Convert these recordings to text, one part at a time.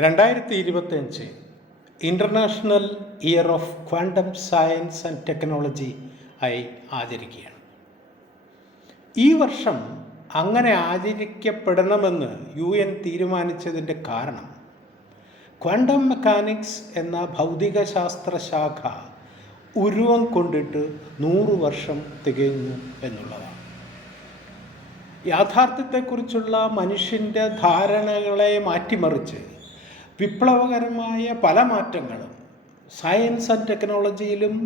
2025 international year of quantum science and technology ആയി ആചരിക്കുകയാണ്. ഈ വർഷം അങ്ങനെ ആചരിക്കപ്പെടണമെന്ന് UN തീരുമാനിച്ചതിൻ്റെ കാരണം ക്വാണ്ടം മെക്കാനിക്സ് എന്ന ഭൗതികശാസ്ത്ര ശാഖ ഉരുവം കൊണ്ടിട്ട് 100 വർഷം തികയുന്നു എന്നുള്ളതാണ്. യാഥാർത്ഥ്യത്തെക്കുറിച്ചുള്ള മനുഷ്യൻ്റെ ധാരണകളെ മാറ്റിമറിച്ച് വിപ്ലവകരമായ പല മാറ്റങ്ങളും സയൻസ് ആൻഡ് ടെക്നോളജിയിലും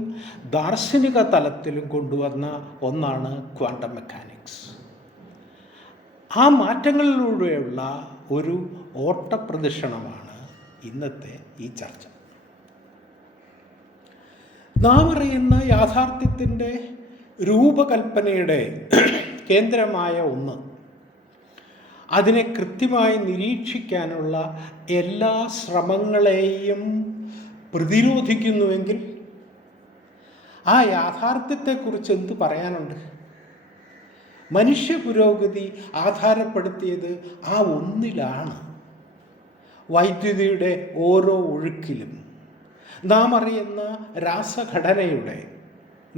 ദാർശനിക തലത്തിലും കൊണ്ടുവന്ന ഒന്നാണ് ക്വാണ്ടം മെക്കാനിക്സ്. ആ മാറ്റങ്ങളിലൂടെയുള്ള ഒരു ഓട്ടപ്രദക്ഷിണമാണ് ഇന്നത്തെ ഈ ചർച്ച. നാം അറിയുന്ന യാഥാർത്ഥ്യത്തിൻ്റെ രൂപകൽപ്പനയുടെ കേന്ദ്രമായ ഒന്ന്, അതിനെ കൃത്യമായി നിരീക്ഷിക്കാനുള്ള എല്ലാ ശ്രമങ്ങളെയും പ്രതിരോധിക്കുന്നുവെങ്കിൽ ആ യാഥാർത്ഥ്യത്തെക്കുറിച്ച് എന്ത് പറയാനുണ്ട്? മനുഷ്യ പുരോഗതി ആധാരപ്പെടുത്തിയത് ആ ഒന്നിലാണ്. വൈദ്യുതിയുടെ ഓരോ ഒഴുക്കിലും, നാം അറിയുന്ന രാസഘടനയുടെ,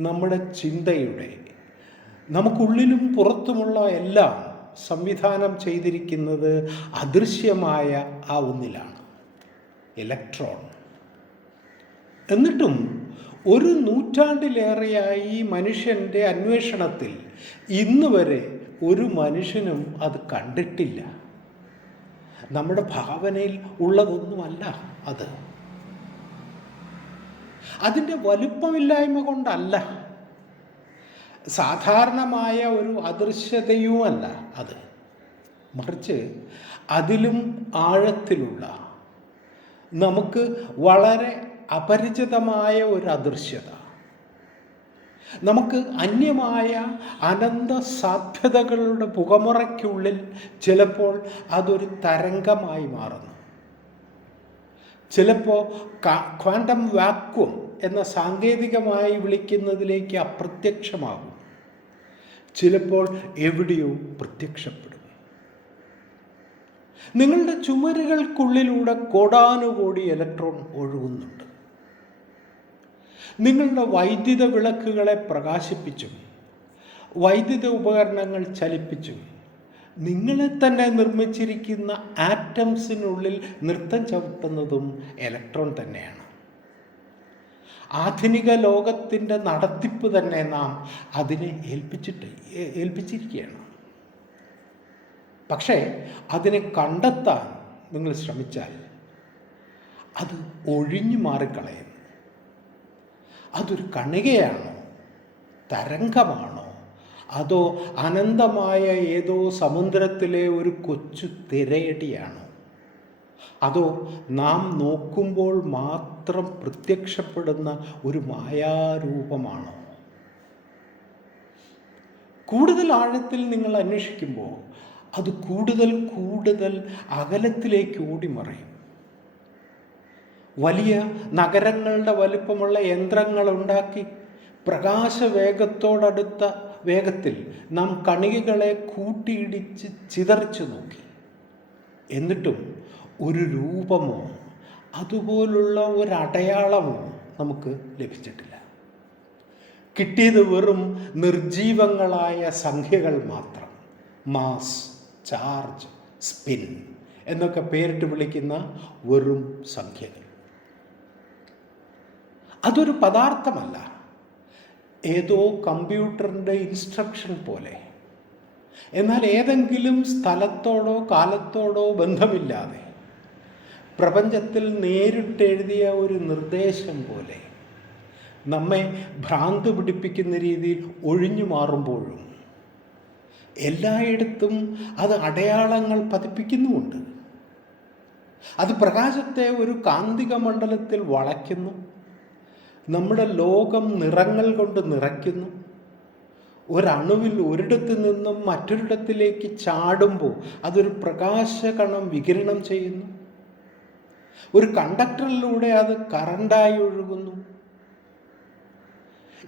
നമ്മുടെ ചിന്തയുടെ, നമുക്കുള്ളിലും പുറത്തുമുള്ള എല്ലാം സംവിധാനം ചെയ്തിരിക്കുന്നത് അദൃശ്യമായ ആ ഒന്നിലാണ്, ഇലക്ട്രോൺ. എന്നിട്ടും ഒരു നൂറ്റാണ്ടിലേറെയായി മനുഷ്യൻ്റെ അന്വേഷണത്തിൽ ഇന്ന് വരെ ഒരു മനുഷ്യനും അത് കണ്ടിട്ടില്ല. നമ്മുടെ ഭാവനയിൽ ഉള്ളതൊന്നുമല്ല അത്. അതിൻ്റെ വലുപ്പമില്ലായ്മ കൊണ്ടല്ല, സാധാരണമായ ഒരു അദൃശ്യതയുമല്ല അത്, മറിച്ച് അതിലും ആഴത്തിലുള്ള, നമുക്ക് വളരെ അപരിചിതമായ ഒരു അദൃശ്യത, നമുക്ക് അന്യമായ അനന്ത സാധ്യതകളുടെ പുകമുറയ്ക്കുള്ളിൽ ചിലപ്പോൾ അതൊരു തരംഗമായി മാറുന്നു. ചിലപ്പോൾ ക്വാണ്ടം വാക്വം എന്ന സാങ്കേതികമായി വിളിക്കുന്നതിലേക്ക് അപ്രത്യക്ഷമാകും, ചിലപ്പോൾ എവിടെയോ പ്രത്യക്ഷപ്പെടും. നിങ്ങളുടെ ചുമരുകൾക്കുള്ളിലൂടെ കോടാനുകോടി ഇലക്ട്രോൺ ഒഴുകുന്നുണ്ട്. നിങ്ങളുടെ വൈദ്യുത വിളക്കുകളെ പ്രകാശിപ്പിച്ചും വൈദ്യുത ഉപകരണങ്ങൾ ചലിപ്പിച്ചും നിങ്ങളെ തന്നെ നിർമ്മിച്ചിരിക്കുന്ന ആറ്റംസിനുള്ളിൽ നൃത്തം ചവിട്ടുന്നതും ഇലക്ട്രോൺ തന്നെയാണ്. ആധുനിക ലോകത്തിൻ്റെ നടത്തിപ്പ് തന്നെ നാം അതിനെ ഏൽപ്പിച്ചിരിക്കുകയാണ്. പക്ഷേ അതിനെ കണ്ടെത്താൻ നിങ്ങൾ ശ്രമിച്ചാൽ അത് ഒഴിഞ്ഞു മാറിക്കളയും. അതൊരു കണികയാണോ, തരംഗമാണോ, അതോ അനന്തമായ ഏതോ സമുദ്രത്തിലെ ഒരു കൊച്ചു തിരയടിയാണോ, അതോ നാം നോക്കുമ്പോൾ മാത്രം പ്രത്യക്ഷപ്പെടുന്ന ഒരു മായാരൂപമാണോ? കൂടുതൽ ആഴത്തിൽ നിങ്ങൾ അന്വേഷിക്കുമ്പോൾ അത് കൂടുതൽ കൂടുതൽ അകലത്തിലേക്ക് ഓടിമറയും. വലിയ നഗരങ്ങളുടെ വലിപ്പമുള്ള യന്ത്രങ്ങൾ ഉണ്ടാക്കി പ്രകാശവേഗത്തോടടുത്ത വേഗത്തിൽ നാം കണികകളെ കൂട്ടിയിടിച്ച് ചിതറിച്ചു നോക്കി. എന്നിട്ടും ഒരു രൂപമോ അതുപോലുള്ള ഒരടയാളമോ നമുക്ക് ലഭിച്ചിട്ടില്ല. കിട്ടിയത് വെറും നിർജീവങ്ങളായ സംഖ്യകൾ മാത്രം. മാസ്, ചാർജ്, സ്പിൻ എന്നൊക്കെ പേരിട്ട് വിളിക്കുന്ന വെറും സംഖ്യകൾ. അതൊരു പദാർത്ഥമല്ല, ഏതോ കമ്പ്യൂട്ടറിൻ്റെ ഇൻസ്ട്രക്ഷൻ പോലെ. എന്നാൽ ഏതെങ്കിലും സ്ഥലത്തോടോ കാലത്തോടോ ബന്ധമില്ലാതെ പ്രപഞ്ചത്തിൽ നേരിട്ടെഴുതിയ ഒരു നിർദ്ദേശം പോലെ നമ്മെ ഭ്രാന്ത് പിടിപ്പിക്കുന്ന രീതിയിൽ ഒഴിഞ്ഞു മാറുമ്പോഴും എല്ലായിടത്തും അത് അടയാളങ്ങൾ പതിപ്പിക്കുന്നുമുണ്ട്. അത് പ്രകാശത്തെ ഒരു കാന്തിക മണ്ഡലത്തിൽ വളയ്ക്കുന്നു. നമ്മുടെ ലോകം നിറങ്ങൾ കൊണ്ട് നിറയ്ക്കുന്നു. ഒരണുവിൽ ഒരിടത്ത് നിന്നും മറ്റൊരിടത്തിലേക്ക് ചാടുമ്പോൾ അതൊരു പ്രകാശകണം വികിരണം ചെയ്യുന്നു. ഒരു കണ്ടക്ടറിലൂടെ അത് കറണ്ടായി ഒഴുകുന്നു.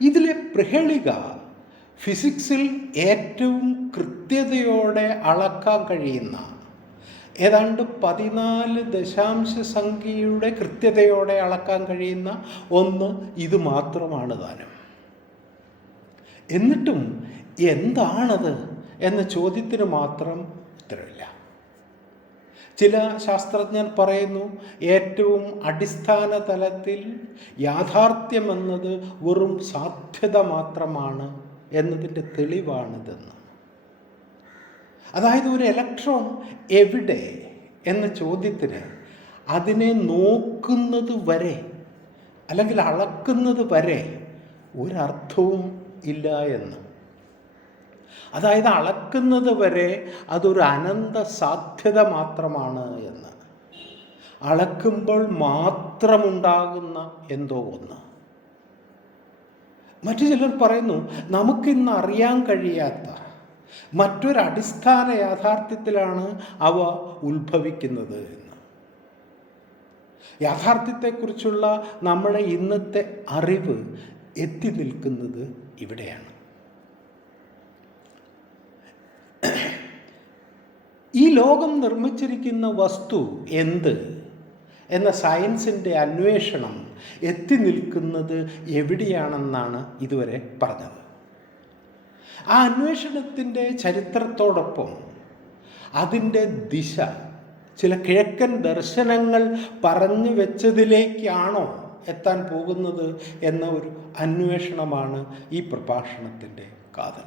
ഇതിലെ പ്രഹേളിക ഫിസിക്സിൽ ഏറ്റവും കൃത്യതയോടെ അളക്കാൻ കഴിയുന്ന, ഏതാണ്ട് 14 ദശാംശ സംഖ്യയുടെ കൃത്യതയോടെ അളക്കാൻ കഴിയുന്ന ഒന്ന് ഇത് മാത്രമാണ് താനും. എന്നിട്ടും എന്താണത് എന്ന ചോദ്യത്തിന് മാത്രം ഉത്തരവില്ല. ചില ശാസ്ത്രജ്ഞർ പറയുന്നു, ഏറ്റവും അടിസ്ഥാന തലത്തിൽ യാഥാർത്ഥ്യമെന്നത് വെറും സാധ്യത മാത്രമാണ് എന്നതിൻ്റെ തെളിവാണിതെന്ന്. അതായത് ഒരു ഇലക്ട്രോൺ എവിടെ എന്ന ചോദ്യത്തിന് അതിനെ നോക്കുന്നത് വരെ അല്ലെങ്കിൽ അളക്കുന്നത് വരെ ഒരർത്ഥവും ഇല്ല എന്ന്. അതായത് അളക്കുന്നത് വരെ അതൊരു അനന്ത സാധ്യത മാത്രമാണ് എന്ന്. അളക്കുമ്പോൾ മാത്രമുണ്ടാകുന്ന എന്തോ ഒന്ന്. മറ്റു ചിലർ പറയുന്നു, നമുക്കിന്ന് അറിയാൻ കഴിയാത്ത മറ്റൊരടിസ്ഥാന യാഥാർത്ഥ്യത്തിലാണ് അവ ഉത്ഭവിക്കുന്നത് എന്ന്. യാഥാർത്ഥ്യത്തെക്കുറിച്ചുള്ള നമ്മുടെ ഇന്നത്തെ അറിവ് എത്തി നിൽക്കുന്നത് ഇവിടെയാണ്. ഈ ലോകം നിർമ്മിച്ചിരിക്കുന്ന വസ്തു എന്ത് എന്ന സയൻസിൻ്റെ അന്വേഷണം എത്തി നിൽക്കുന്നത് എവിടെയാണെന്നാണ് ഇതുവരെ പറഞ്ഞത്. ആ അന്വേഷണത്തിൻ്റെ ചരിത്രത്തോടൊപ്പം അതിൻ്റെ ദിശ ചില കിഴക്കൻ ദർശനങ്ങൾ പറഞ്ഞു വെച്ചതിലേക്കാണോ എത്താൻ പോകുന്നത് എന്ന ഒരു അന്വേഷണമാണ് ഈ പ്രഭാഷണത്തിൻ്റെ കാതൽ.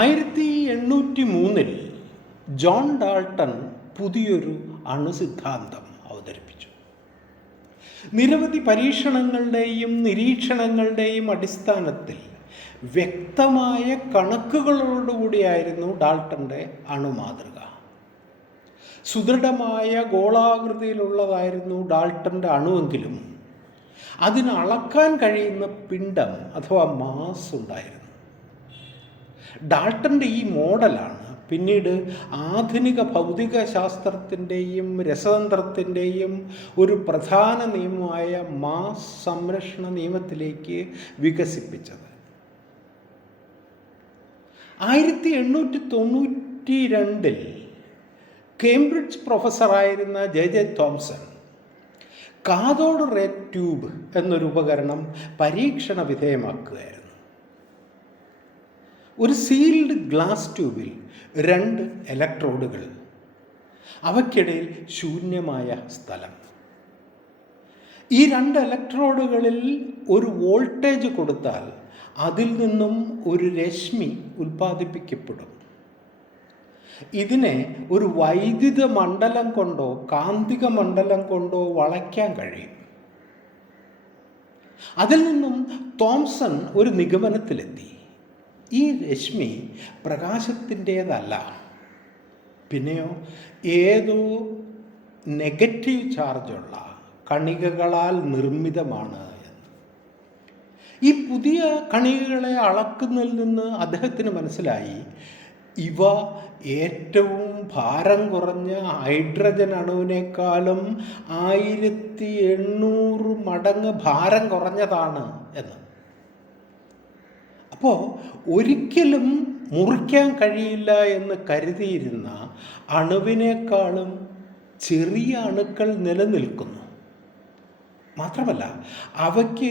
1803 ജോൺ ഡാൾട്ടൺ പുതിയൊരു അണുസിദ്ധാന്തം അവതരിപ്പിച്ചു. നിരവധി പരീക്ഷണങ്ങളുടെയും നിരീക്ഷണങ്ങളുടെയും അടിസ്ഥാനത്തിൽ വ്യക്തമായ കണക്കുകളോടുകൂടിയായിരുന്നു ഡാൾട്ടൻ്റെ അണുമാതൃക. സുദൃഢമായ ഗോളാകൃതിയിലുള്ളതായിരുന്നു ഡാൾട്ടൻ്റെ അണുവെങ്കിലും അതിന് അളക്കാൻ കഴിയുന്ന പിണ്ഡം അഥവാ മാസ് ഉണ്ടായിരുന്നു. ഡാൾട്ടൻ്റെ ഈ മോഡലാണ് പിന്നീട് ആധുനിക ഭൗതിക ശാസ്ത്രത്തിൻ്റെയും രസതന്ത്രത്തിൻ്റെയും ഒരു പ്രധാന നിയമമായ മാസ് സംരക്ഷണ നിയമത്തിലേക്ക് വികസിപ്പിച്ചത്. 1892 കേംബ്രിഡ്ജ് പ്രൊഫസറായിരുന്ന J Thomson cathode ray tube എന്നൊരു ഉപകരണം പരീക്ഷണ വിധേയമാക്കുകയായിരുന്നു. ഒരു സീൽഡ് ഗ്ലാസ് ട്യൂബിൽ 2 ഇലക്ട്രോഡുകൾ, അവയ്ക്കിടയിൽ ശൂന്യമായ സ്ഥലം. ഈ 2 ഇലക്ട്രോഡുകളിൽ ഒരു വോൾട്ടേജ് കൊടുത്താൽ അതിൽ നിന്നും ഒരു രശ്മി ഉൽപ്പാദിപ്പിക്കപ്പെടും. ഇതിനെ ഒരു വൈദ്യുത മണ്ഡലം കൊണ്ടോ കാന്തിക മണ്ഡലം കൊണ്ടോ വളയ്ക്കാൻ കഴിയും. അതിൽ നിന്നും തോംസൺ ഒരു നിഗമനത്തിലെത്തി. ഈ രശ്മി പ്രകാശത്തിൻ്റേതല്ല, പിന്നെയോ ഏതോ നെഗറ്റീവ് ചാർജുള്ള കണികകളാൽ നിർമ്മിതമാണ് എന്ന്. ഈ പുതിയ കണികകളെ അളക്കുന്നതിൽ നിന്ന് അദ്ദേഹത്തിന് മനസ്സിലായി, ഇവ ഏറ്റവും ഭാരം കുറഞ്ഞ ഹൈഡ്രജൻ അണുവിനേക്കാളും 1800 മടങ്ങ് ഭാരം കുറഞ്ഞതാണ് എന്ന്. അപ്പോൾ ഒരിക്കലും മുറിക്കാൻ കഴിയില്ല എന്ന് കരുതിയിരുന്ന അണുവിനേക്കാളും ചെറിയ അണുക്കൾ നിലനിൽക്കുന്നു. മാത്രമല്ല അവയ്ക്ക്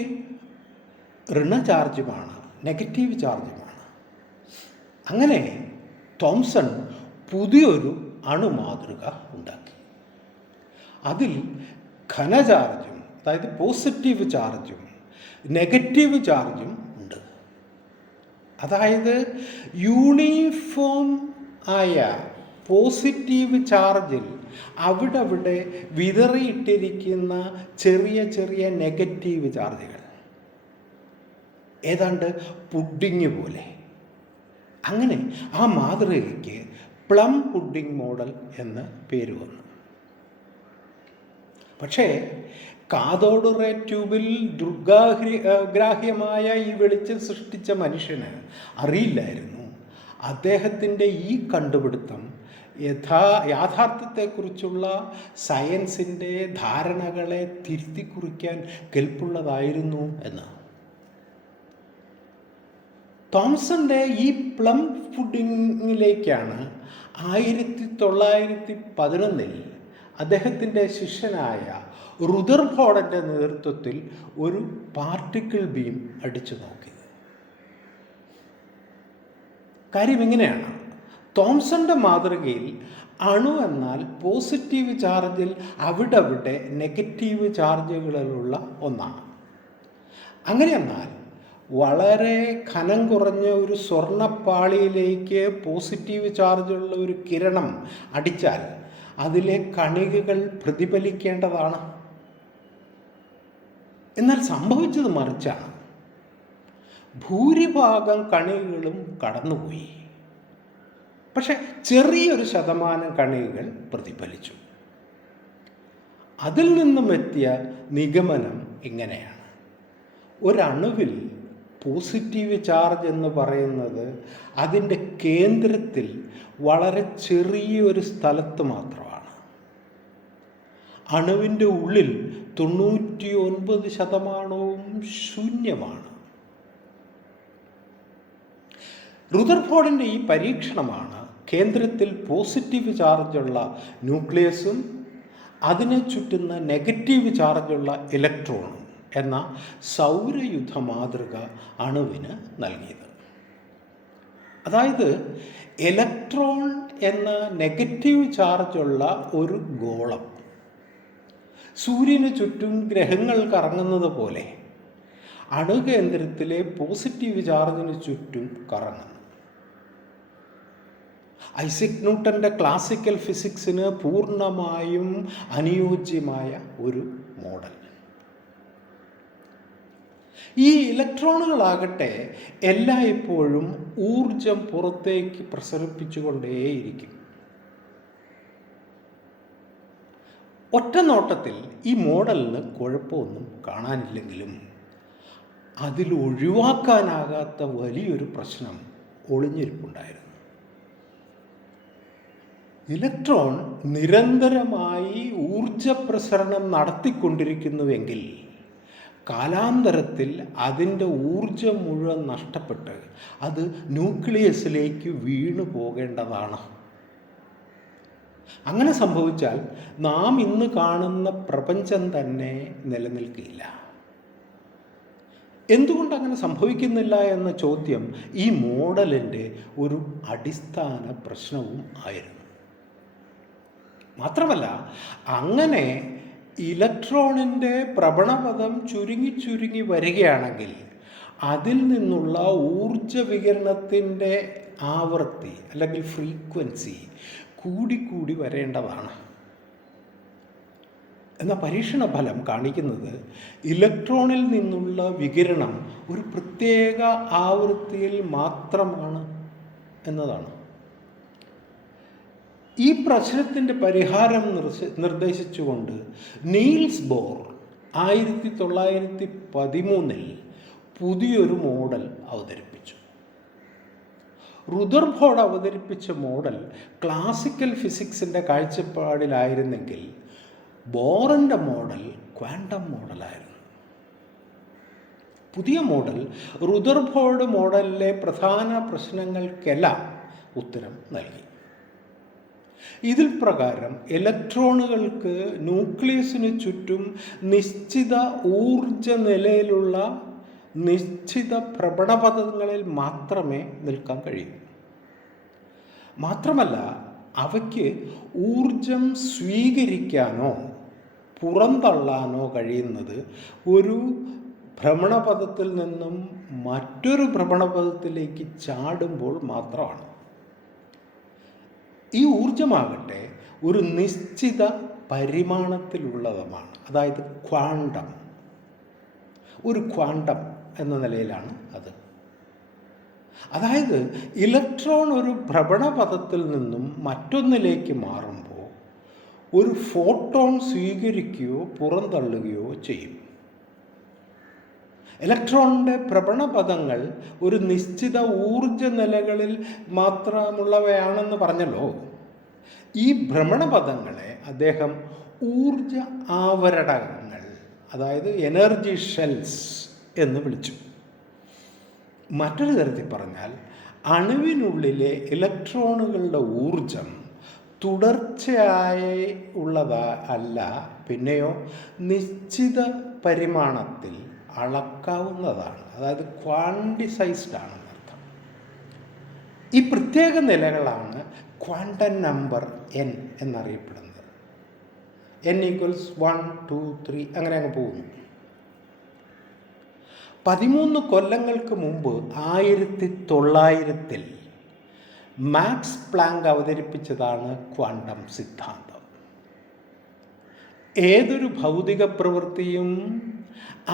ഋണചാർജുമാണ്, നെഗറ്റീവ് ചാർജുമാണ്. അങ്ങനെ തോംസൺ പുതിയൊരു അണുമാതൃക ഉണ്ടാക്കി. അതിൽ ഘനചാർജും, അതായത് പോസിറ്റീവ് ചാർജും നെഗറ്റീവ് ചാർജും ഉണ്ട്. അതായത് യൂണിഫോം ആയ പോസിറ്റീവ് ചാർജിൽ അവിടെ വിതറിയിട്ടിരിക്കുന്ന ചെറിയ ചെറിയ നെഗറ്റീവ് ചാർജുകൾ, ഏതാണ്ട് പുഡിങ് പോലെ. അങ്ങനെ ആ മാതൃകയ്ക്ക് പ്ലം പുഡിംഗ് മോഡൽ എന്ന് പേര് വന്നു. പക്ഷേ കാഥോഡ് റേ ട്യൂബിൽ ദുർഗ്രാഹ്യമായ ഈ വെളിച്ചം സൃഷ്ടിച്ച മനുഷ്യന് അറിയില്ലായിരുന്നു അദ്ദേഹത്തിൻ്റെ ഈ കണ്ടുപിടുത്തം യാഥാർത്ഥ്യത്തെക്കുറിച്ചുള്ള സയൻസിൻ്റെ ധാരണകളെ തിരുത്തി കുറിക്കാൻ കെൽപ്പുള്ളതായിരുന്നു എന്ന്. തോംസന്റെ ഈ പ്ലം പുഡിങ്ങിലേക്കാണ് 1911 അദ്ദേഹത്തിൻ്റെ ശിഷ്യനായ റുദർഫോർഡിൻ്റെ നേതൃത്വത്തിൽ ഒരു പാർട്ടിക്കിൾ ബീം അടിച്ചു നോക്കിയത്. കാര്യം ഇങ്ങനെയാണ്. തോംസന്റെ മാതൃകയിൽ അണു എന്നാൽ പോസിറ്റീവ് ചാർജിൽ അവിടെ നെഗറ്റീവ് ചാർജുകളിലുള്ള ഒന്നാണ്. അങ്ങനെയെന്നാൽ വളരെ കനം കുറഞ്ഞ ഒരു സ്വർണ്ണപ്പാളിയിലേക്ക് പോസിറ്റീവ് ചാർജുള്ള ഒരു കിരണം അടിച്ചാൽ അതിലെ കണികകൾ പ്രതിഫലിക്കേണ്ടതാണ്. എന്നാൽ സംഭവിച്ചത് മറിച്ചാണ്. ഭൂരിഭാഗം കണികകളും കടന്നുപോയി. പക്ഷെ ചെറിയൊരു ശതമാനം കണികകൾ പ്രതിഫലിച്ചു. അതിൽ നിന്നും എത്തിയ നിഗമനം ഇങ്ങനെയാണ്: ഒരണുവിൽ പോസിറ്റീവ് ചാർജ് എന്ന് പറയുന്നത് അതിൻ്റെ കേന്ദ്രത്തിൽ വളരെ ചെറിയൊരു സ്ഥലത്ത് മാത്രമാണ്. അണുവിൻ്റെ ഉള്ളിൽ 99% ശൂന്യമാണ്. റുദർഫോർഡിൻ്റെ ഈ പരീക്ഷണമാണ് കേന്ദ്രത്തിൽ പോസിറ്റീവ് ചാർജുള്ള ന്യൂക്ലിയസും അതിനെ ചുറ്റുന്ന നെഗറ്റീവ് ചാർജുള്ള ഇലക്ട്രോണും എന്ന സൗരയുധ മാതൃക അണുവിന് നൽകിയത്. അതായത് ഇലക്ട്രോൺ എന്ന നെഗറ്റീവ് ചാർജുള്ള ഒരു ഗോളം സൂര്യന് ചുറ്റും ഗ്രഹങ്ങൾ കറങ്ങുന്നത് പോലെ അണുകേന്ദ്രത്തിലെ പോസിറ്റീവ് ചാർജിന് ചുറ്റും കറങ്ങുന്നു. ഐസക് ന്യൂട്ടൻ്റെ ക്ലാസിക്കൽ ഫിസിക്സിന് പൂർണ്ണമായും അനുയോജ്യമായ ഒരു മോഡൽ. ഈ ഇലക്ട്രോണുകളാകട്ടെ എല്ലായ്പ്പോഴും ഊർജം പുറത്തേക്ക് പ്രസരിപ്പിച്ചുകൊണ്ടേയിരിക്കും. ഒറ്റ നോട്ടത്തിൽ ഈ മോഡലിന് കുഴപ്പമൊന്നും കാണാനില്ലെങ്കിലും അതിൽ ഒഴിവാക്കാനാകാത്ത വലിയൊരു പ്രശ്നം ഒളിഞ്ഞിരിപ്പുണ്ടായിരുന്നു. ഇലക്ട്രോൺ നിരന്തരമായി ഊർജ പ്രസരണം നടത്തിക്കൊണ്ടിരിക്കുന്നുവെങ്കിൽ കാലാന്തരത്തിൽ അതിൻ്റെ ഊർജം മുഴുവൻ നഷ്ടപ്പെട്ട് അത് ന്യൂക്ലിയസിലേക്ക് വീണു പോകേണ്ടതാണ്. അങ്ങനെ സംഭവിച്ചാൽ നാം ഇന്ന് കാണുന്ന പ്രപഞ്ചം തന്നെ നിലനിൽക്കില്ല. എന്തുകൊണ്ട് അങ്ങനെ സംഭവിക്കുന്നില്ല എന്ന ചോദ്യം ഈ മോഡലിൻ്റെ ഒരു അടിസ്ഥാന പ്രശ്നവും ആയിരുന്നു. മാത്രമല്ല, അങ്ങനെ ഇലക്ട്രോണിൻ്റെ ഭ്രമണപഥം ചുരുങ്ങി വരികയാണെങ്കിൽ അതിൽ നിന്നുള്ള ഊർജ വികിരണത്തിൻ്റെ ആവൃത്തി അല്ലെങ്കിൽ ഫ്രീക്വൻസി കൂടി വരേണ്ടതാണ്. എന്നാൽ പരീക്ഷണ ഫലം കാണിക്കുന്നത് ഇലക്ട്രോണിൽ നിന്നുള്ള വികിരണം ഒരു പ്രത്യേക ആവൃത്തിയിൽ മാത്രമാണ് എന്നതാണ്. ഈ പ്രശ്നത്തിൻ്റെ പരിഹാരം നിർദ്ദേശിച്ചുകൊണ്ട് നീൽസ് ബോർ 1913 പുതിയൊരു മോഡൽ അവതരിപ്പിച്ചു. റുദർഫോർഡ് അവതരിപ്പിച്ച മോഡൽ ക്ലാസിക്കൽ ഫിസിക്സിൻ്റെ കാഴ്ചപ്പാടിലായിരുന്നെങ്കിൽ ബോറിൻ്റെ മോഡൽ ക്വാണ്ടം മോഡലായിരുന്നു. പുതിയ മോഡൽ റുദർഫോർഡ് മോഡലിലെ പ്രധാന പ്രശ്നങ്ങൾക്കെല്ലാം ഉത്തരം നൽകി. ഇതിൽ പ്രകാരം ഇലക്ട്രോണുകൾക്ക് ന്യൂക്ലിയസിന് ചുറ്റും നിശ്ചിത ഊർജ നിലയിലുള്ള നിശ്ചിത ഭ്രമണപഥങ്ങളിൽ മാത്രമേ നിൽക്കാൻ കഴിയൂ. മാത്രമല്ല, അവയ്ക്ക് ഊർജം സ്വീകരിക്കാനോ പുറന്തള്ളാനോ കഴിയുന്നത് ഒരു ഭ്രമണപഥത്തിൽ നിന്നും മറ്റൊരു ഭ്രമണപഥത്തിലേക്ക് ചാടുമ്പോൾ മാത്രമാണ്. ഈ ഊർജമാകട്ടെ ഒരു നിശ്ചിത പരിമാണത്തിലുള്ളതുമാണ്. അതായത് ക്വാണ്ടം, ഒരു ക്വാണ്ടം എന്ന നിലയിലാണ് അത്. അതായത് ഇലക്ട്രോൺ ഒരു ഭ്രമണപഥത്തിൽ നിന്നും മറ്റൊന്നിലേക്ക് മാറുമ്പോൾ ഒരു ഫോട്ടോൺ സ്വീകരിക്കുകയോ പുറന്തള്ളുകയോ ചെയ്യും. ഇലക്ട്രോണിൻ്റെ ഭ്രമണപഥങ്ങൾ ഒരു നിശ്ചിത ഊർജ നിലകളിൽ മാത്രമുള്ളവയാണെന്ന് പറഞ്ഞല്ലോ. ഈ ഭ്രമണപഥങ്ങളെ അദ്ദേഹം ഊർജ ആവരണങ്ങൾ, അതായത് എനർജി ഷെൽസ് എന്ന് വിളിച്ചു. മറ്റൊരു തരത്തിൽ പറഞ്ഞാൽ അണുവിനുള്ളിലെ ഇലക്ട്രോണുകളുടെ ഊർജം തുടർച്ചയായി ഉള്ളതാ അല്ല, പിന്നെയോ നിശ്ചിത പരിമാണത്തിൽ അളക്കാവുന്നതാണ്. അതായത് ക്വാണ്ടിസൈസ്ഡ് ആണെന്നർത്ഥം. ഈ പ്രത്യേക നിലകളാണ് ക്വാണ്ടം നമ്പർ n എന്നറിയപ്പെടുന്നത്. n = 1, 2, 3 അങ്ങനെ അങ്ങ് പോകുന്നു. 13 കൊല്ലങ്ങൾക്ക് മുമ്പ് 1900 മാക്സ് പ്ലാങ്ക് അവതരിപ്പിച്ചതാണ് ക്വാണ്ടം സിദ്ധാന്തം. ഏതൊരു ഭൗതിക പ്രവൃത്തിയും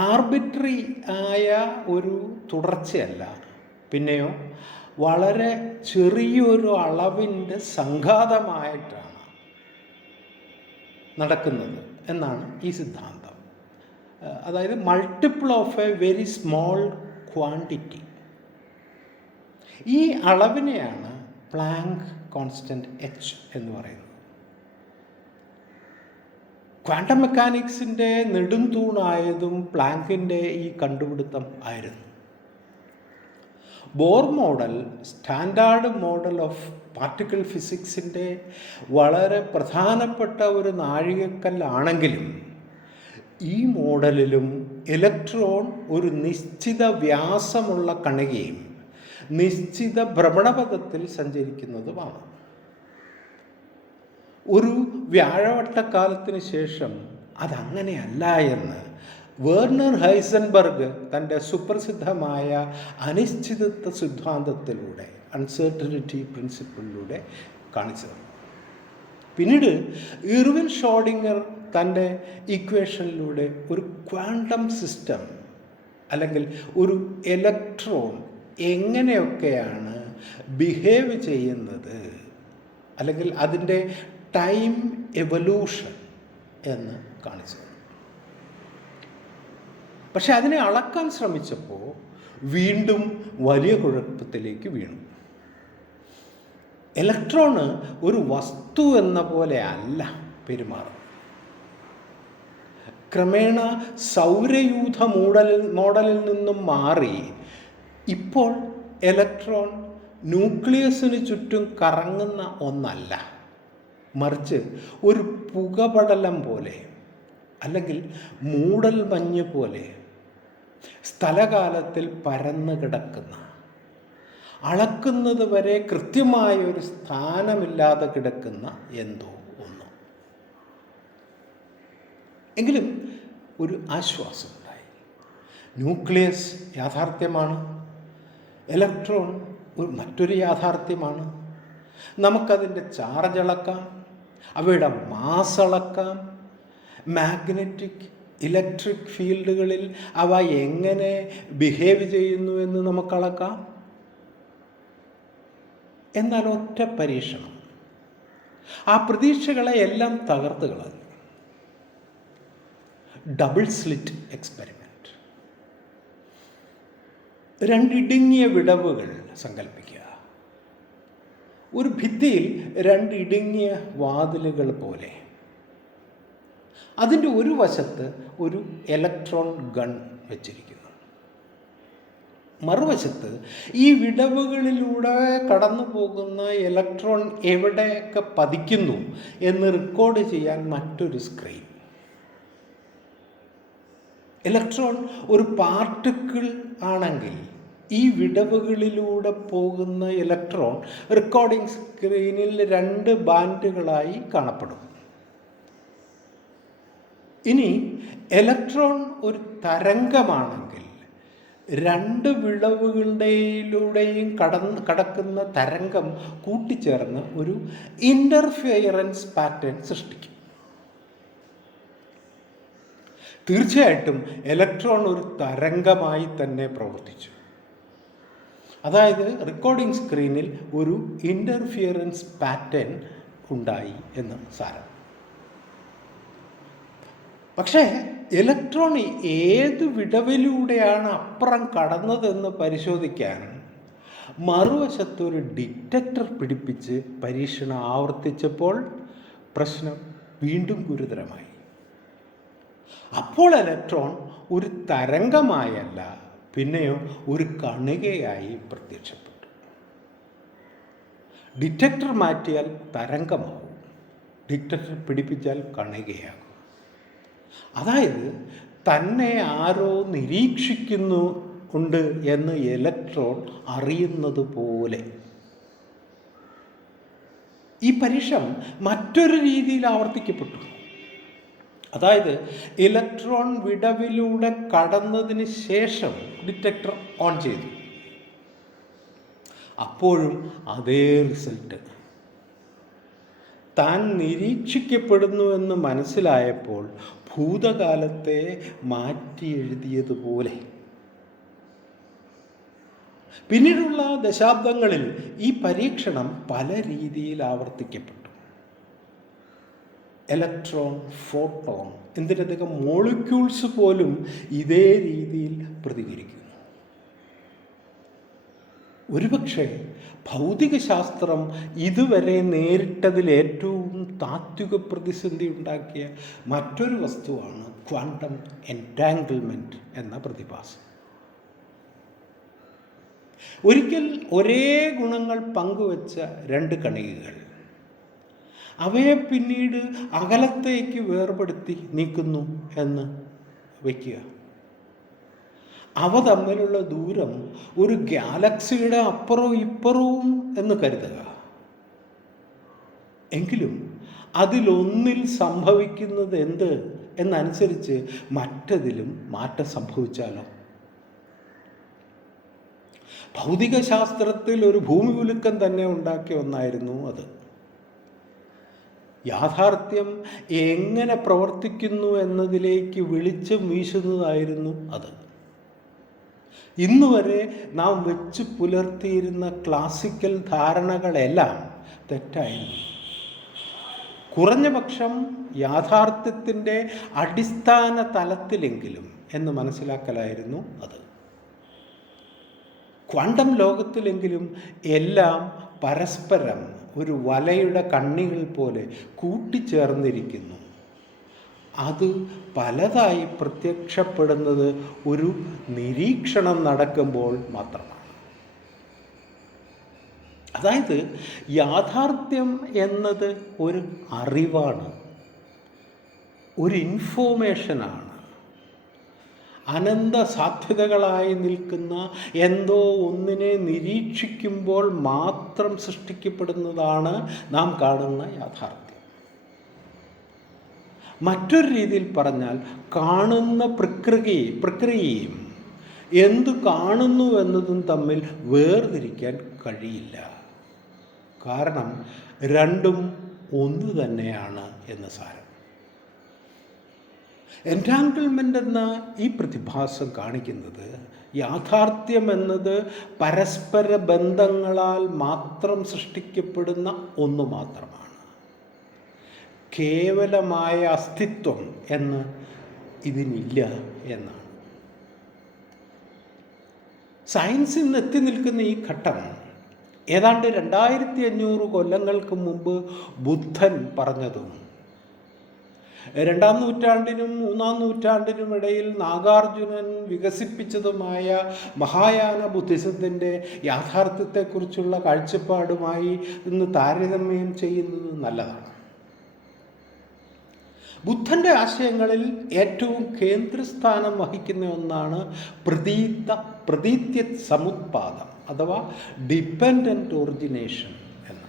ആർബിട്രറി ആയ ഒരു തുടർച്ചയല്ല, പിന്നെയോ വളരെ ചെറിയൊരു അളവിൻ്റെ സംഘാതമായിട്ടാണ് നടക്കുന്നത് എന്നാണ് ഈ സിദ്ധാന്തം. അതായത് multiple of A very small quantity. ഈ അളവിനെയാണ് പ്ലാങ്ക് കോൺസ്റ്റൻറ്റ് h എന്ന് പറയുന്നത്. ക്വാണ്ടം മെക്കാനിക്സിൻ്റെ നെടുംതൂണായതും പ്ലാങ്കിൻ്റെ ഈ കണ്ടുപിടുത്തം ആയിരുന്നു. Bohr model standard model of particle ഫിസിക്സിൻ്റെ വളരെ പ്രധാനപ്പെട്ട ഒരു നാഴികക്കല്ലാണെങ്കിലും ഈ മോഡലിലും ഇലക്ട്രോൺ ഒരു നിശ്ചിത വ്യാസമുള്ള കണികയും നിശ്ചിത ഭ്രമണപഥത്തിൽ സഞ്ചരിക്കുന്നതുമാണ്. ഒരു വ്യാഴവട്ടക്കാലത്തിന് ശേഷം അതങ്ങനെയല്ല എന്ന് വേർണർ ഹൈസൻബർഗ് തൻ്റെ സുപ്രസിദ്ധമായ അനിശ്ചിതത്വ സിദ്ധാന്തത്തിലൂടെ, അൺസർട്ടനിറ്റി പ്രിൻസിപ്പിളിലൂടെ കാണിച്ചു. പിന്നീട് ഇർവിൻ ഷ്രോഡിംഗർ തൻ്റെ ഇക്വേഷനിലൂടെ ഒരു ക്വാണ്ടം സിസ്റ്റം അല്ലെങ്കിൽ ഒരു ഇലക്ട്രോൺ എങ്ങനെയൊക്കെയാണ് ബിഹേവ് ചെയ്യുന്നത് അല്ലെങ്കിൽ അതിൻ്റെ ടൈം എവല്യൂഷൻ എന്ന് കാണിച്ചു. പക്ഷെ അതിനെ അളക്കാൻ ശ്രമിച്ചപ്പോൾ വീണ്ടും വലിയ കുഴപ്പത്തിലേക്ക് വീണു. ഇലക്ട്രോണ് ഒരു വസ്തു എന്ന പോലെ അല്ല പെരുമാറുന്നത്. ക്രമേണ സൗരയൂഥ മോഡലിൽ നിന്നും മാറി ഇപ്പോൾ ഇലക്ട്രോൺ ന്യൂക്ലിയസിന് ചുറ്റും കറങ്ങുന്ന ഒന്നല്ല, മറിച്ച് ഒരു പുകപടലം പോലെ അല്ലെങ്കിൽ മൂടൽ മഞ്ഞ് പോലെ സ്ഥലകാലത്തിൽ പരന്നു കിടക്കുന്ന, അളക്കുന്നത് വരെ കൃത്യമായ ഒരു സ്ഥാനമില്ലാതെ കിടക്കുന്ന എന്തോ ഒന്ന്. എങ്കിലും ഒരു ആശ്വാസമുണ്ടായി. ന്യൂക്ലിയസ് യാഥാർത്ഥ്യമാണ്, ഇലക്ട്രോൺ മറ്റൊരു യാഥാർത്ഥ്യമാണ്. നമുക്കതിൻ്റെ ചാർജ് അളക്കാം, അവയുടെ മാസ് അളക്കാം, മാഗ്നറ്റിക് ഇലക്ട്രിക് ഫീൽഡുകളിൽ അവ എങ്ങനെ ബിഹേവ് ചെയ്യുന്നു എന്ന് നമുക്ക് അളക്കാം. എന്നാൽ ഒറ്റ പരീക്ഷണം ആ പ്രതീക്ഷകളെ എല്ലാം തകർത്ത് കളഞ്ഞു. Double slit experiment. രണ്ടിടുങ്ങിയ വിടവുകൾ സങ്കല്പിക്കുക. ഒരു ഭിത്തിയിൽ രണ്ടിടുങ്ങിയ വാതിലുകൾ പോലെ. അതിൻ്റെ ഒരു വശത്ത് ഒരു ഇലക്ട്രോൺ ഗൺ വെച്ചിരിക്കുന്നു, മറുവശത്ത് ഈ വിടവുകളിലൂടെ കടന്നു പോകുന്ന ഇലക്ട്രോൺ എവിടെയൊക്കെ പതിക്കുന്നു എന്ന് റെക്കോർഡ് ചെയ്യാൻ മറ്റൊരു സ്ക്രീൻ. ഇലക്ട്രോൺ ഒരു പാർട്ടിക്കിൾ ആണെങ്കിൽ ഈ വിടവുകളിലൂടെ പോകുന്ന ഇലക്ട്രോൺ റെക്കോർഡിംഗ് സ്ക്രീനിൽ 2 ബാൻഡുകളായി കാണപ്പെടും. ഇനി ഇലക്ട്രോൺ ഒരു തരംഗമാണെങ്കിൽ 2 വിടവുകളുടെയിലൂടെയും കടക്കുന്ന തരംഗം കൂട്ടിച്ചേർന്ന് ഒരു ഇൻ്റർഫിയറൻസ് പാറ്റേൺ സൃഷ്ടിക്കും. തീർച്ചയായിട്ടും ഇലക്ട്രോൺ ഒരു തരംഗമായി തന്നെ പ്രവർത്തിച്ചു. അതായത് റെക്കോർഡിംഗ് സ്ക്രീനിൽ ഒരു ഇൻ്റർഫിയറൻസ് പാറ്റേൺ ഉണ്ടായി എന്ന് സാരം. പക്ഷേ ഇലക്ട്രോൺ ഏത് വിടവിലൂടെയാണ് അപ്പുറം കടന്നതെന്ന് പരിശോധിക്കാൻ മറുവശത്തൊരു ഡിറ്റക്ടർ പിടിപ്പിച്ച് പരീക്ഷണം ആവർത്തിച്ചപ്പോൾ പ്രശ്നം വീണ്ടും ഗുരുതരമായി. അപ്പോൾ ഇലക്ട്രോൺ ഒരു തരംഗമായല്ല, പിന്നെയോ ഒരു കണികയായി പ്രത്യക്ഷപ്പെട്ടു. ഡിറ്റക്ടർ മാറ്റിയാൽ തരംഗമാവും, ഡിറ്റക്ടർ പിടിപ്പിച്ചാൽ കണികയാകും. അതായത് തന്നെ ആരോ നിരീക്ഷിക്കുന്നു ഉണ്ട് എന്ന് ഇലക്ട്രോൺ അറിയുന്നത് പോലെ. ഈ പരീക്ഷണം മറ്റൊരു രീതിയിൽ ആവർത്തിക്കപ്പെട്ടു. അതായത് ഇലക്ട്രോൺ വിടവിലൂടെ കടന്നതിന് ശേഷം ഡിറ്റക്ടർ ഓൺ ചെയ്തു. അപ്പോഴും അതേ റിസൾട്ട്. താൻ നിരീക്ഷിക്കപ്പെടുന്നുവെന്ന് മനസ്സിലായപ്പോൾ ഭൂതകാലത്തെ മാറ്റി എഴുതിയതുപോലെ. പിന്നീടുള്ള ദശാബ്ദങ്ങളിൽ ഈ പരീക്ഷണം പല രീതിയിൽ ആവർത്തിക്കപ്പെട്ടു. ഇലക്ട്രോൺ, ഫോട്ടോൺ, എന്തിനധികം മോളിക്യൂൾസ് പോലും ഇതേ രീതിയിൽ പ്രതികരിക്കുന്നു. ഒരുപക്ഷെ ഭൗതികശാസ്ത്രം ഇതുവരെ നേരിട്ടതിൽ ഏറ്റവും താത്വിക പ്രതിസന്ധി ഉണ്ടാക്കിയ മറ്റൊരു വസ്തുവാണ് ക്വാണ്ടം എൻറ്റാങ്കിൾമെൻറ്റ് എന്ന പ്രതിഭാസം. ഒരിക്കൽ ഒരേ ഗുണങ്ങൾ പങ്കുവച്ച രണ്ട് കണികകൾ അവയെ പിന്നീട് അകലത്തേക്ക് വേർപെടുത്തി നീക്കുന്നു എന്ന് വയ്ക്കുക. അവ തമ്മിലുള്ള ദൂരം ഒരു ഗാലക്സിയുടെ അപ്പുറവും ഇപ്പുറവും എന്ന് കരുതുക. എങ്കിലും അതിലൊന്നിൽ സംഭവിക്കുന്നത് എന്ത് എന്നനുസരിച്ച് മറ്റതിലും മാറ്റം സംഭവിച്ചാലോ? ഭൗതികശാസ്ത്രത്തിൽ ഒരു ഭൂമി കുലുക്കം തന്നെ ഉണ്ടാക്കിയ ഒന്നായിരുന്നു അത്. യാഥാർത്ഥ്യം എങ്ങനെ പ്രവർത്തിക്കുന്നു എന്നതിലേക്ക് വെളിച്ചം വീശുന്നതായിരുന്നു അത്. ഇന്നുവരെ നാം വെച്ച് പുലർത്തിയിരുന്ന ക്ലാസിക്കൽ ധാരണകളെല്ലാം തെറ്റായിരുന്നു. കുറഞ്ഞപക്ഷം യാഥാർത്ഥ്യത്തിൻ്റെ അടിസ്ഥാന തലത്തിലെങ്കിലും എന്ന് മനസ്സിലാക്കലായിരുന്നു അത്. ക്വാണ്ടം ലോകത്തിലെങ്കിലും എല്ലാം പരസ്പരം ഒരു വലയുടെ കണ്ണികൾ പോലെ കൂട്ടിച്ചേർന്നിരിക്കുന്നു. അത് പലതായി പ്രത്യക്ഷപ്പെടുന്നത് ഒരു നിരീക്ഷണം നടക്കുമ്പോൾ മാത്രമാണ്. അതായത് യാഥാർത്ഥ്യം എന്നത് ഒരു അറിവാണ്, ഒരു ഇൻഫോർമേഷനാണ്. അനന്ത സാധ്യതകളായി നിൽക്കുന്ന എന്തോ ഒന്നിനെ നിരീക്ഷിക്കുമ്പോൾ മാത്രം സൃഷ്ടിക്കപ്പെടുന്നതാണ് നാം കാണുന്ന യാഥാർത്ഥ്യം. മറ്റൊരു രീതിയിൽ പറഞ്ഞാൽ കാണുന്ന പ്രക്രിയയും എന്തു കാണുന്നു എന്നതും തമ്മിൽ വേർതിരിക്കാൻ കഴിയില്ല. കാരണം രണ്ടും ഒന്ന് തന്നെയാണ് എന്ന് സാരം. എൻറ്റാങ്കിൾമെൻ്റ് എന്ന ഈ പ്രതിഭാസം കാണിക്കുന്നത് യാഥാർത്ഥ്യം എന്നത് പരസ്പര ബന്ധങ്ങളാൽ മാത്രം സൃഷ്ടിക്കപ്പെടുന്ന ഒന്ന് മാത്രമാണ്. കേവലമായ അസ്തിത്വം എന്ന് ഇതിനില്ല എന്നാണ്. സയൻസിൽ നിന്ന് എത്തി നിൽക്കുന്ന ഈ ഘട്ടം ഏതാണ്ട് 2500 കൊല്ലങ്ങൾക്ക് മുമ്പ് ബുദ്ധൻ പറഞ്ഞതും 2-ാം നൂറ്റാണ്ടിനും 3-ാം നൂറ്റാണ്ടിനും ഇടയിൽ നാഗാർജുനൻ വികസിപ്പിച്ചതുമായ മഹായാന ബുദ്ധിസത്തിൻ്റെ യാഥാർത്ഥ്യത്തെക്കുറിച്ചുള്ള കാഴ്ചപ്പാടുമായി ഇന്ന് താരതമ്യം ചെയ്യുന്നത് നല്ലതാണ്. ബുദ്ധൻ്റെ ആശയങ്ങളിൽ ഏറ്റവും കേന്ദ്രസ്ഥാനം വഹിക്കുന്ന ഒന്നാണ് പ്രതീത്യ സമുത്പാദം അഥവാ ഡിപ്പെൻഡൻ്റ് ഒറിജിനേഷൻ എന്ന്.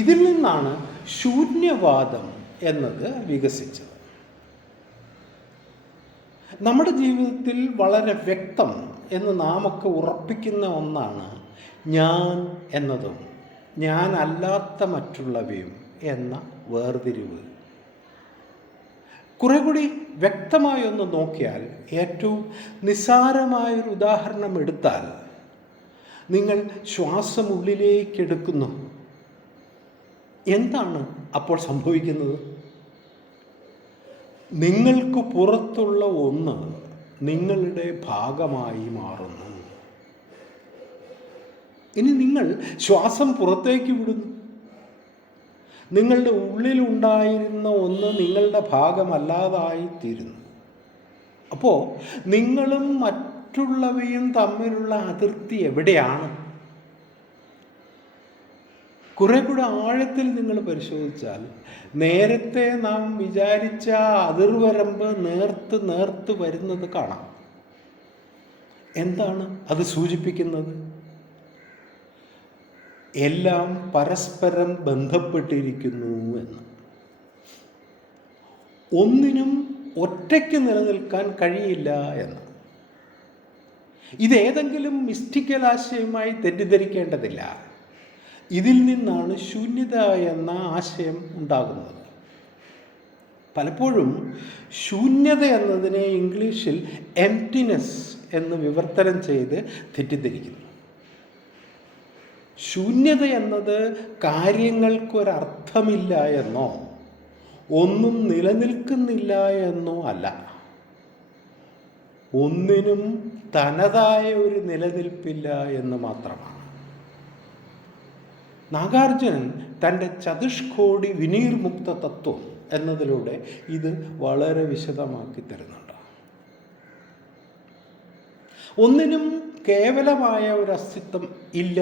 ഇതിൽ നിന്നാണ് ശൂന്യവാദം എന്നത് വികസിച്ചത്. നമ്മുടെ ജീവിതത്തിൽ വളരെ വ്യക്തം എന്ന് നാമൊക്കെ ഉറപ്പിക്കുന്ന ഒന്നാണ് ഞാൻ എന്നതും ഞാൻ അല്ലാത്ത മറ്റുള്ളവയും എന്ന വേർതിരിവ്. കുറെ കൂടി വ്യക്തമായി ഒന്ന് നോക്കിയാൽ, ഏറ്റവും നിസ്സാരമായൊരു ഉദാഹരണം എടുത്താൽ, നിങ്ങൾ ശ്വാസം ഉള്ളിലേക്കെടുക്കുന്നു. എന്താണ് അപ്പോൾ സംഭവിക്കുന്നത്? നിങ്ങൾക്ക് പുറത്തുള്ള ഒന്ന് നിങ്ങളുടെ ഭാഗമായി മാറുന്നു. ഇനി നിങ്ങൾ ശ്വാസം പുറത്തേക്ക് വിടുന്നു. നിങ്ങളുടെ ഉള്ളിലുണ്ടായിരുന്ന ഒന്ന് നിങ്ങളുടെ ഭാഗമല്ലാതായി തീരുന്നു. അപ്പോൾ നിങ്ങളും മറ്റുള്ളവയും തമ്മിലുള്ള അതിർത്തി എവിടെയാണ്? കുറെ കൂടെ ആഴത്തിൽ നിങ്ങൾ പരിശോധിച്ചാൽ നേരത്തെ നാം വിചാരിച്ച അതിർവരമ്പ് നേർത്ത് വരുന്നത് കാണാം. എന്താണ് അത് സൂചിപ്പിക്കുന്നത്? എല്ലാം പരസ്പരം ബന്ധപ്പെട്ടിരിക്കുന്നു എന്ന്. ഒന്നിനും ഒറ്റയ്ക്ക് നിലനിൽക്കാൻ കഴിയില്ല എന്ന്. ഇതേതെങ്കിലും മിസ്റ്റിക്കൽ ആശയമായി തെറ്റിദ്ധരിക്കേണ്ടതില്ല. ഇതിൽ നിന്നാണ് ശൂന്യത എന്ന ആശയം ഉണ്ടാകുന്നത്. പലപ്പോഴും ശൂന്യത എന്നതിനെ ഇംഗ്ലീഷിൽ എംപ്റ്റിനെസ് എന്ന് വിവർത്തനം ചെയ്ത് തെറ്റിദ്ധരിക്കുന്നു. ശൂന്യത എന്നത് കാര്യങ്ങൾക്കൊരർത്ഥമില്ല എന്നോ ഒന്നും നിലനിൽക്കുന്നില്ല എന്നോ അല്ല. ഒന്നിനും തനതായ ഒരു നിലനിൽപ്പില്ല എന്ന് മാത്രമാണ്. നാഗാർജുനൻ തൻ്റെ ചതുഷ്കോടി വിനീർമുക്ത തത്വം എന്നതിലൂടെ ഇത് വളരെ വിശദമാക്കി തരുന്നുണ്ട്. ഒന്നിനും കേവലമായ ഒരു അസ്തിത്വം ഇല്ല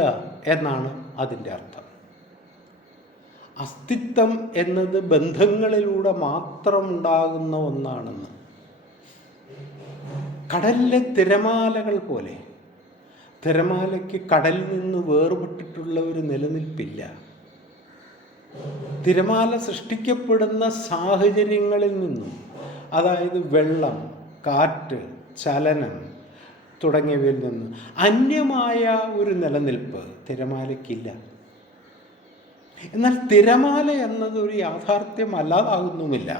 എന്നാണ് അതിൻ്റെ അർത്ഥം. അസ്തിത്വം എന്നത് ബന്ധങ്ങളിലൂടെ മാത്രം ഉണ്ടാകുന്ന ഒന്നാണെന്ന്. കടലിലെ തിരമാലകൾ പോലെ തിരമാലയ്ക്ക് കടലിൽ നിന്ന് വേർപെട്ടിട്ടുള്ള ഒരു നിലനിൽപ്പില്ല. തിരമാല സൃഷ്ടിക്കപ്പെടുന്ന സാഹചര്യങ്ങളിൽ നിന്നും, അതായത് വെള്ളം, കാറ്റ്, ചലനം തുടങ്ങിയവയിൽ നിന്ന് അന്യമായ ഒരു നിലനിൽപ്പ് തിരമാലയ്ക്കില്ല. എന്നാൽ തിരമാല എന്നത് ഒരു യാഥാർത്ഥ്യമല്ലാതാകുന്നുമില്ല.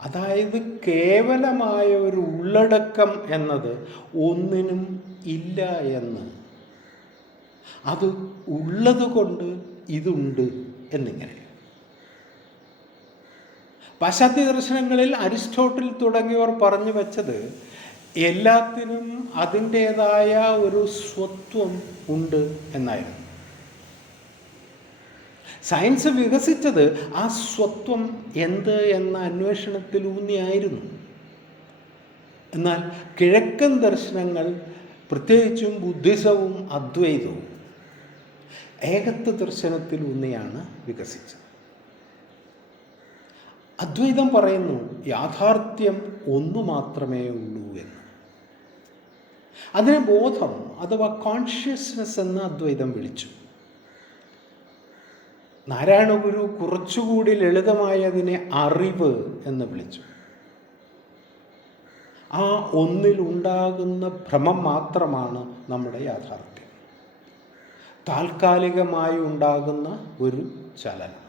അതായത് കേവലമായ ഒരു ഉള്ളടക്കം എന്നത് ഒന്നിനും ഇല്ല എന്ന്. അത് ഉള്ളത് കൊണ്ട് ഇതുണ്ട് എന്നിങ്ങനെ. പാശ്ചാത്യ ദർശനങ്ങളിൽ അരിസ്റ്റോട്ടിൽ തുടങ്ങിയവർ പറഞ്ഞു വെച്ചത് എല്ലാത്തിനും അതിൻ്റേതായ ഒരു സ്വത്വം ഉണ്ട് എന്നായിരുന്നു. സയൻസ് വികസിച്ചത് ആ സ്വത്വം എന്ത് എന്ന അന്വേഷണത്തിൽ ഊന്നിയായിരുന്നു. എന്നാൽ കിഴക്കൻ ദർശനങ്ങൾ, പ്രത്യേകിച്ചും ബുദ്ധിസവും അദ്വൈതവും, ഏകത്വ ദർശനത്തിൽ ഊന്നിയാണ് വികസിച്ചത്. അദ്വൈതം പറയുന്നു യാഥാർത്ഥ്യം ഒന്നു മാത്രമേ ഉള്ളൂ എന്ന്. അതിനെ ബോധം അഥവാ കോൺഷ്യസ്നെസ് എന്ന് അദ്വൈതം വിളിച്ചു. നാരായണ ഗുരു കുറച്ചുകൂടി ലളിതമായതിനെ അറിവ് എന്ന് വിളിച്ചു. ആ ഒന്നിലുണ്ടാകുന്ന ഭ്രമം മാത്രമാണ് നമ്മുടെ യാഥാർത്ഥ്യം. താൽക്കാലികമായി ഉണ്ടാകുന്ന ഒരു ചലനം.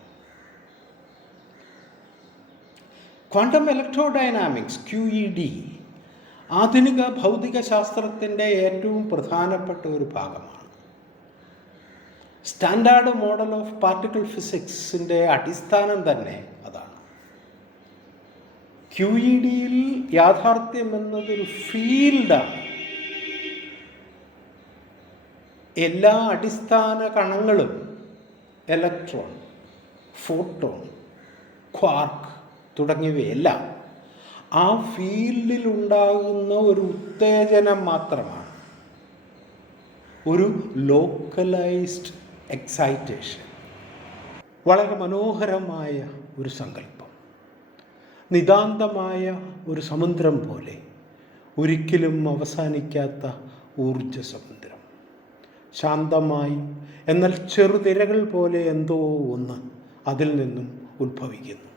ക്വാണ്ടം ഇലക്ട്രോഡൈനാമിക്സ് QED ആധുനിക ഭൗതിക ശാസ്ത്രത്തിൻ്റെ ഏറ്റവും പ്രധാനപ്പെട്ട ഒരു ഭാഗമാണ്. സ്റ്റാൻഡേർഡ് മോഡൽ ഓഫ് പാർട്ടിക്കിൾ ഫിസിക്സിൻ്റെ അടിസ്ഥാനം തന്നെ അതാണ്. QEDയിൽ യാഥാർത്ഥ്യം എന്നതൊരു ഫീൽഡാണ്. എല്ലാ അടിസ്ഥാന കണങ്ങളും, ഇലക്ട്രോൺ, ഫോട്ടോൺ, ക്വാർക്ക് തുടങ്ങിയവയെല്ലാം ആ ഫീൽഡിൽ ഉണ്ടാകുന്ന ഒരു ഉത്തേജനം മാത്രമാണ്. ഒരു ലോക്കലൈസ്ഡ് എക്സൈറ്റേഷൻ. വളരെ മനോഹരമായ ഒരു സങ്കല്പം. നിതാന്തമായ ഒരു സമുദ്രം പോലെ, ഒരിക്കലും അവസാനിക്കാത്ത ഊർജ സമുദ്രം. ശാന്തമായി എന്നാൽ ചെറുതിരകൾ പോലെ എന്തോ ഒന്ന് അതിൽ നിന്നും ഉത്ഭവിക്കുന്നു,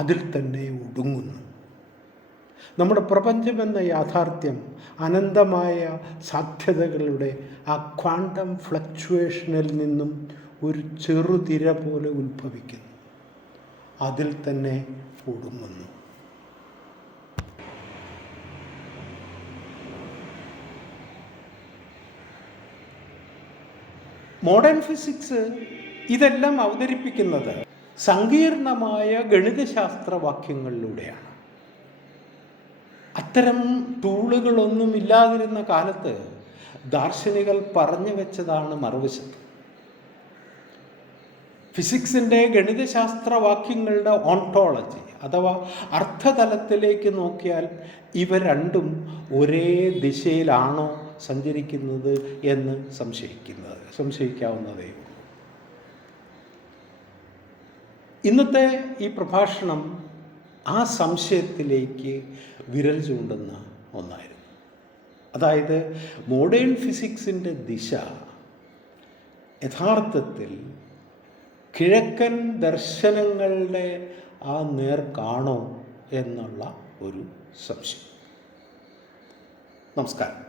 അതിൽ തന്നെ ഒടുങ്ങുന്നു. നമ്മുടെ പ്രപഞ്ചമെന്ന യാഥാർത്ഥ്യം അനന്തമായ സാധ്യതകളുടെ ആ ക്വാണ്ടം ഫ്ലക്ച്വേഷനിൽ നിന്നും ഒരു ചെറുതിര പോലെ ഉത്ഭവിക്കുന്നു, അതിൽ തന്നെ ഒടുങ്ങുന്നു. മോഡേൺ ഫിസിക്സ് ഇതെല്ലാം അവതരിപ്പിക്കുന്നത് സങ്കീർണമായ ഗണിതശാസ്ത്ര വാക്യങ്ങളിലൂടെയാണ്. അത്തരം ടൂളുകളൊന്നും ഇല്ലാതിരുന്ന കാലത്ത് ദാർശനികൾ പറഞ്ഞു വെച്ചതാണ് മറുവശത്ത്. ഫിസിക്സിൻ്റെ ഗണിതശാസ്ത്ര വാക്യങ്ങളുടെ ഓണ്ടോളജി അഥവാ അർത്ഥതലത്തിലേക്ക് നോക്കിയാൽ ഇവ രണ്ടും ഒരേ ദിശയിലാണോ സഞ്ചരിക്കുന്നത് എന്ന് സംശയിക്കാവുന്നതേ ഉള്ളൂ. ഇന്നത്തെ ഈ പ്രഭാഷണം ആ സംശയത്തിലേക്ക് വിരൽ ചൂണ്ടുന്ന ഒന്നായിരുന്നു. അതായത് മോഡേൺ ഫിസിക്സിൻ്റെ ദിശ യഥാർത്ഥത്തിൽ കിഴക്കൻ ദർശനങ്ങളുടെ ആ നേർക്കാണോ എന്നുള്ള ഒരു സംശയം. നമസ്കാരം.